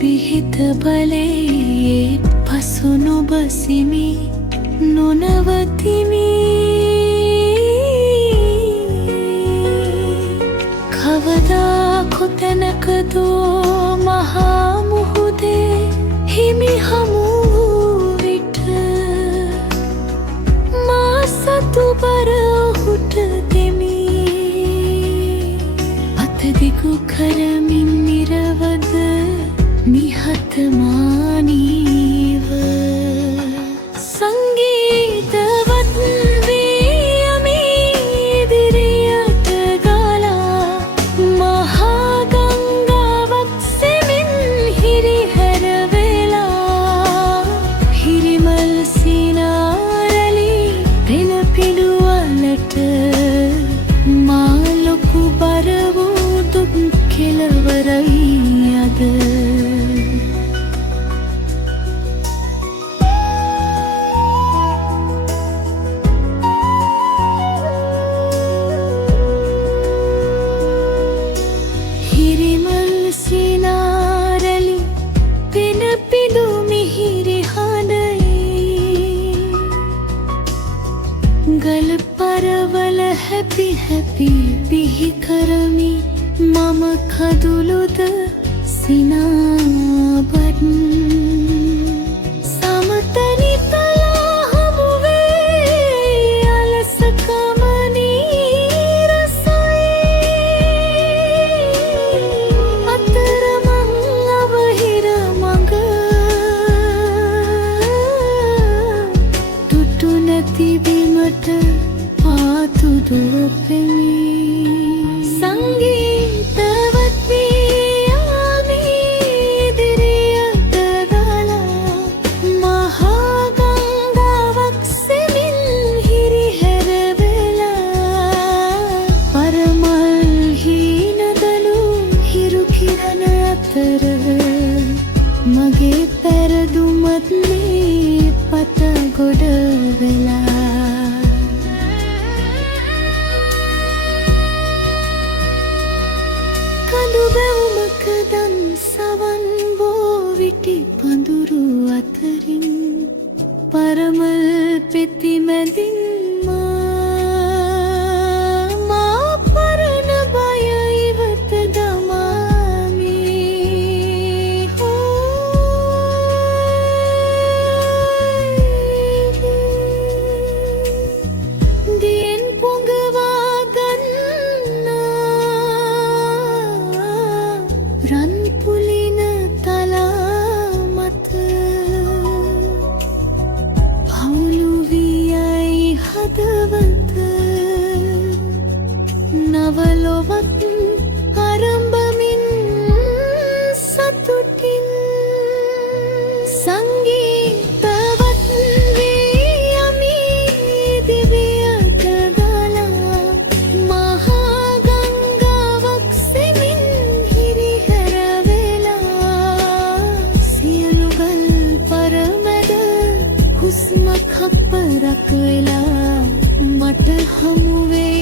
බිහිත බලයේ පසු නොබසිමි නොනවතිමි කවදා කොතැනකදෝ මහා මුහුදේ හිමි හමු විට මා සතු බර ඔහුට දෙමි අතදිගු කරමින් නිරවද නිහතමානීව සංගීතවත් වී යමි ඉදිරියට ගලා මහා ගංගාවක් සෙමින් හිරිහැර වෙලා හිරිමල් සිනාරැලි පෙන පිඬුවලට මා ලොකු බර වූ දුක් කෙළවරයි අද හිරිමල් සිනාරැලි පෙන පිඬු මිහිරි හඬයි ගල පරවල හැපි හැපි බිහි කරමි මම කඳුළුද සිනාබත් සමතනිතලා හමුවේ අලසකම නීරසයි අතරමං අවහිර මඟ තුටු නැති බිමට පාතු දුවපෙමි සංගීතවත් වී යමි ඉදිරියට ගලා මහා ගංගාවක් සෙමින් හිරිහැර වෙලා පරමල් හීනදලු හිරු කිරණ අතර මගේ පැරදුමත් මේ පත ගොඩ වෙලා කඳු බැවුමක දන් සවන් බෝ විටි පඳුරු අතරින් පරමල් පෙති මැදින් මා පරණ බය ඉවත දමාමි දියෙන් පොඟවා ගන්නා රන් පුලින තලා මත පවුලු වී යයි හදවත නවලොවක් ආරම්භමින් සතුටින් සංගීතවත් වී යමි දිවියට ගලා මහා ගංගාවක් සෙමින් හිරිහැර වෙලා සියලු ගල් පරමැද හුස්ම කප්පරක් වෙලා මට හමුවේ